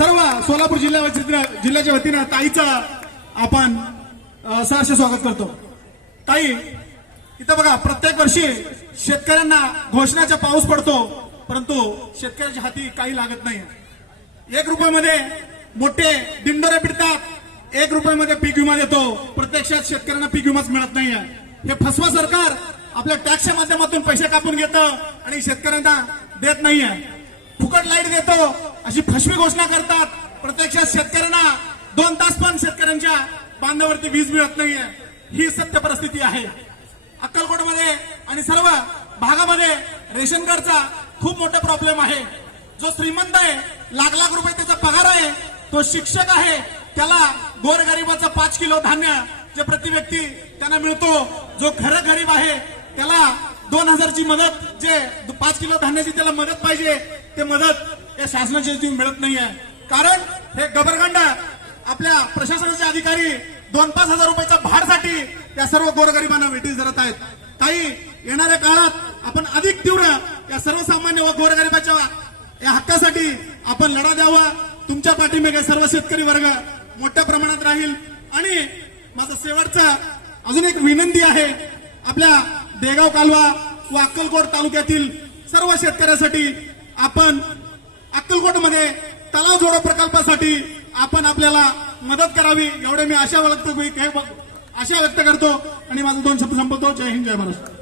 सर्व सोलापूर जिल्ह्याच्या वतीनं ताईचं आपण सहर्ष स्वागत करतो। ताई, इथं बघा, प्रत्येक वर्षी शेतकऱ्यांना घोषणाचा पाऊस पडतो, परंतु शेतकऱ्याच्या हाती काही लागत नाही। 1 रुपयामध्ये मोठे दिंडोरे पिटतात, 1 रुपयामध्ये पीक विमा देतो, प्रत्यक्षात शेतकऱ्यांना पीक विमाच मिळत नाहीये। हे फसवा सरकार आपल्या टॅक्सच्या माध्यमातून पैसे कापून घेतं आणि शेतकऱ्यांना देत नाहीये। फुकट लाईट देतो अशी फसवी घोषणा करतात, प्रत्यक्षात शेतकऱ्यांना 2 तास पण शेतकऱ्यांच्या बांधावरती वीज मिळत नाहीये। ही सत्य परिस्थिती आहे। अक्कलकोटमध्ये आणि सर्व भागामध्ये रेशन कार्डचा खूप मोठा प्रॉब्लेम आहे। जो श्रीमंत आहे, लाख लाख रुपये त्याचा पगार आहे, तो शिक्षक आहे, त्याला गोरगरिबाचं 5 किलो धान्य जे प्रति व्यक्ती त्यांना मिळतो। जो गरीब आहे त्याला 2000 ची मदत, जे 5 किलो धान्याची त्याला मदत पाहिजे, ते मदत या शासनाची मिळत नाहीये। कारण हे गबरगंड आपल्या प्रशासनाचे अधिकारी 2-5 हजार रुपयाच्या भाडसाठी त्या सर्व गोरगरिबांना वेठीस धरत आहेत। ताई, येणाऱ्या काळात आपण अधिक तीव्र या सर्वसामान्य व गोरगरिबाच्या या हक्कासाठी आपण लढा द्यावा। तुमच्या पाठीमागे सर्व शेतकरी वर्ग मोठ्या प्रमाणात राहील। आणि माझा शेवटचा अजून एक विनंती आहे, आपल्या देगाव कालवा व अक्कलकोट तालुक्यातील सर्व शेतकऱ्यांसाठी आपण अक्कलकोटमध्ये तलाव जोडो प्रकल्पासाठी आपण आपल्याला मदत करावी, एवढे मी आशा व्यक्त करतो आणि माझं 2 शब्द संपवतो। जय हिंद, जय महाराष्ट्र।